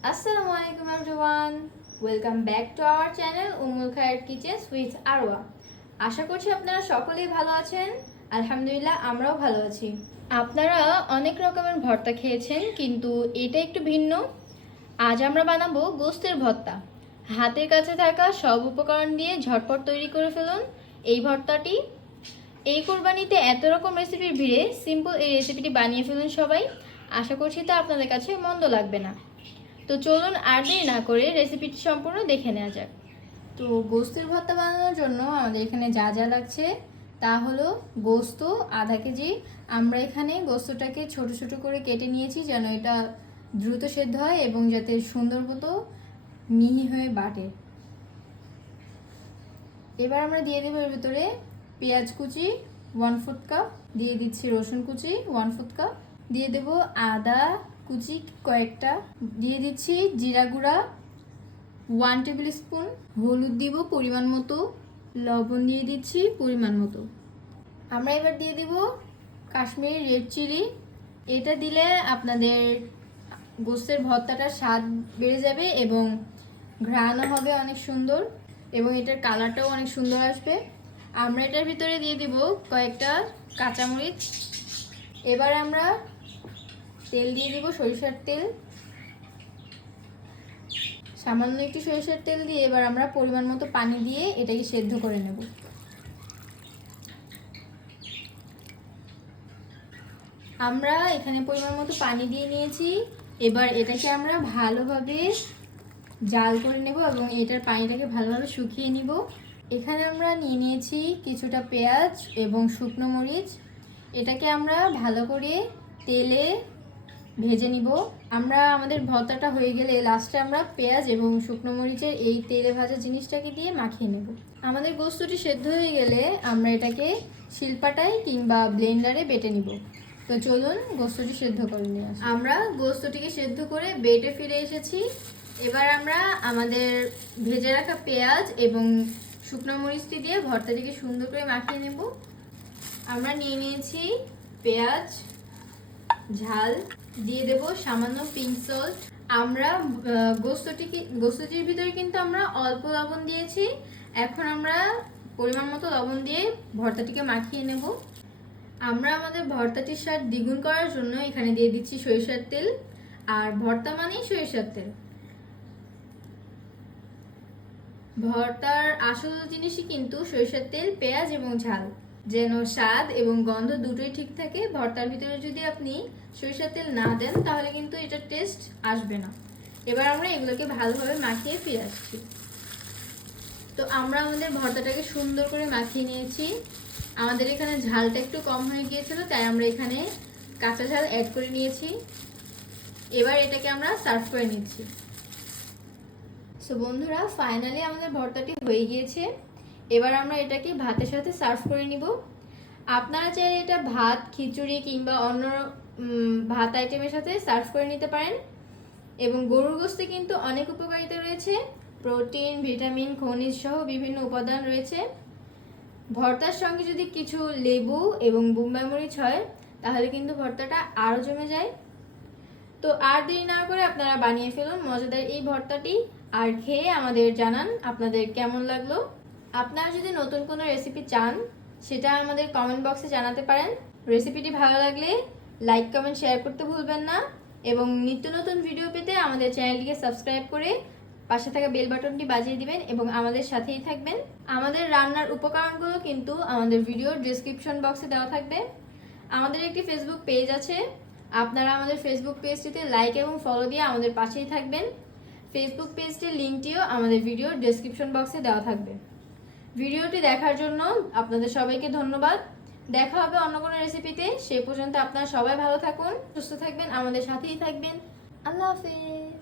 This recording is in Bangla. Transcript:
Assalamu alaikum everyone. Welcome back to our channel Ummul Khair Kitchens with Arwa. আশা করছি আপনারা সকলেই ভালো আছেন। আলহামদুলিল্লাহ আমরাও ভালো আছি। আপনারা অনেক রকমের ভর্তা খেয়েছেন, কিন্তু এটা একটু ভিন্ন। আজ আমরা বানাবো গোস্তের ভর্তা। হাতের কাছে থাকা সব উপকরণ দিয়ে ঝটপট তৈরি করে ফেলুন এই ভর্তাটি। এই কোরবানিতে এত রকম রেসিপির ভিড়ে সিম্পল এই রেসিপিটি বানিয়ে ফেলুন সবাই। আশা করছি তা আপনাদের কাছে মন্দ লাগবে না। তো চলুন আর দেরি না করে রেসিপিটি সম্পূর্ণ দেখে নেওয়া যাক। তো গোস্তের ভর্তা বানানোর জন্য আমাদের এখানে যা যা লাগছে তা হলো গোস্ত আধা কেজি। আমরা এখানে গোস্তটাকে ছোট ছোট করে কেটে নিয়েছি যেন এটা দ্রুত সেদ্ধ হয় এবং যাতে সুন্দর মতো মিহি হয়ে বাটে। এবার আমরা দিয়ে দেবো এর ভিতরে পেঁয়াজ কুচি 1/4 কাপ, দিয়ে দিচ্ছি রসুন কুচি 1/4 কাপ, দিয়ে দেবো আদা কুচি কয়েকটা, দিয়ে দিচ্ছি জিরা গুঁড়া 1 টেবিল স্পুন, হলুদ দিব পরিমাণ মতো, লবণ দিয়ে দিচ্ছি পরিমাণ মতো। আমরা এবার দিয়ে দিব কাশ্মীরি রেড চিলি। এটা দিলে আপনাদের গোস্তের ভর্তাটার স্বাদ বেড়ে যাবে এবং ঘ্রাণও হবে অনেক সুন্দর এবং এটার কালারটাও অনেক সুন্দর আসবে। আমরা এটার ভিতরে দিয়ে দিব কয়েকটা কাঁচামরিচ। এবার আমরা তেল দিয়ে দিব, সরিষার তেল, সামান্য একটু সরিষার তেল দিয়ে এবার আমরা পরিমাণ মতো পানি দিয়ে এটাকে সেদ্ধ করে নেব। আমরা এখানে পরিমাণ মতো পানি দিয়ে নিয়েছি। এবার এটাকে আমরা ভালোভাবে জাল করে নেব এবং এটার পানিটাকে ভালোভাবে শুকিয়ে নিব। এখানে আমরা নিয়ে নিয়েছি কিছুটা পেঁয়াজ এবং শুকনো মরিচ। এটাকে আমরা ভালো করে তেলে ভেজে নিব। আমরা আমাদের ভর্তাটা হয়ে গেলে লাস্টে আমরা পেঁয়াজ এবং শুকনো মরিচের এই তেলে ভাজা জিনিসটাকে দিয়ে মাখিয়ে নেব। আমাদের গোস্তটি সেদ্ধ হয়ে গেলে আমরা এটাকে শিলপাটায় কিংবা ব্লেন্ডারে বেটে নিব। তো চলুন গোস্তটি সেদ্ধ করে নিয়ে আসি। আমরা গোস্তটিকে সেদ্ধ করে বেটে ফিরে এসেছি। এবার আমরা আমাদের ভেজে রাখা পেঁয়াজ এবং শুকনো মরিচটি দিয়ে ভর্তাটিকে সুন্দর করে মাখিয়ে নেব। আমরা নিয়ে নিয়েছি পেঁয়াজ, ঝাল, দিয়ে দেব সামান্য পিঙ্ক সল্ট। আমরা গোস্তটির ভিতরে কিন্তু আমরা অল্প লবণ দিয়েছি। এখন আমরা পরিমাণ মতো লবণ দিয়ে ভর্তাটিকে মাখিয়ে নেব। আমরা আমাদের ভর্তাটির স্বাদ দ্বিগুণ করার জন্য এখানে দিয়ে দিচ্ছি সরিষার তেল। আর ভর্তা মানেই সরিষার তেল। ভর্তার আসল জিনিসই কিন্তু সরিষার তেল, পেঁয়াজ এবং ঝাল। যেন স্বাদ এবং গন্ধ দুটোই ঠিক থাকে। ভর্তার ভিতরে যদি আপনি সরিষার তেল না দেন তাহলে কিন্তু এটার টেস্ট আসবে না। এবার আমরা এগুলোকে ভালোভাবে মাখিয়ে ফিরে আসছি। তো আমরা আমাদের ভর্তাটাকে সুন্দর করে মাখিয়ে নিয়েছি। আমাদের এখানে ঝালটা একটু কম হয়ে গিয়েছিল, তাই আমরা এখানে কাঁচা ঝাল অ্যাড করে নিয়েছি। এবার এটাকে আমরা সার্ভ করে নিচ্ছি। সো বন্ধুরা, ফাইনালি আমাদের ভর্তাটি হয়ে গিয়েছে। এবার আমরা এটাকে ভাতের সাথে সার্ভ করে নিব। আপনারা চাইলে এটা ভাত, খিচুড়ি কিংবা অন্য ভাত আইটেমের সাথে সার্ভ করে নিতে পারেন। এবং গরুর গোশতে কিন্তু অনেক উপকারিতা রয়েছে, প্রোটিন, ভিটামিন, খনিজ সহ বিভিন্ন উপাদান রয়েছে। ভর্তার সঙ্গে যদি কিছু লেবু এবং বোম্বাই মরিচ হয় তাহলে কিন্তু ভর্তাটা আরও জমে যায়। তো আর দেরি না করে আপনারা বানিয়ে ফেলুন মজাদার এই ভর্তাটি, আর খেয়ে আমাদের জানান আপনাদের কেমন লাগলো। আপনারা যদি নতুন কোনো রেসিপি চান সেটা আমাদের কমেন্ট বক্সে জানাতে পারেন। রেসিপিটি ভালো লাগলে লাইক, কমেন্ট, শেয়ার করতে ভুলবেন না এবং নিত্য নতুন ভিডিও পেতে আমাদের চ্যানেলটিকে সাবস্ক্রাইব করে পাশে থাকা বেল বাটনটি বাজিয়ে দিবেন এবং আমাদের সাথেই থাকবেন। আমাদের রান্নার উপকরণগুলো কিন্তু আমাদের ভিডিওর ডেসক্রিপশন বক্সে দেওয়া থাকবে। আমাদের একটি ফেসবুক পেজ আছে, আপনারা আমাদের ফেসবুক পেজটিতে লাইক এবং ফলো দিয়ে আমাদের পাশেই থাকবেন। ফেসবুক পেজটির লিঙ্কটিও আমাদের ভিডিওর ডেসক্রিপশন বক্সে দেওয়া থাকবে। ভিডিওটি দেখার জন্য আপনাদের সবাইকে ধন্যবাদ। দেখা হবে অন্য কোনো রেসিপিতে। সে পর্যন্ত আপনারা সবাই ভালো থাকুন, সুস্থ থাকবেন, আমাদের সাথেই থাকবেন। আল্লাহ হাফেজ।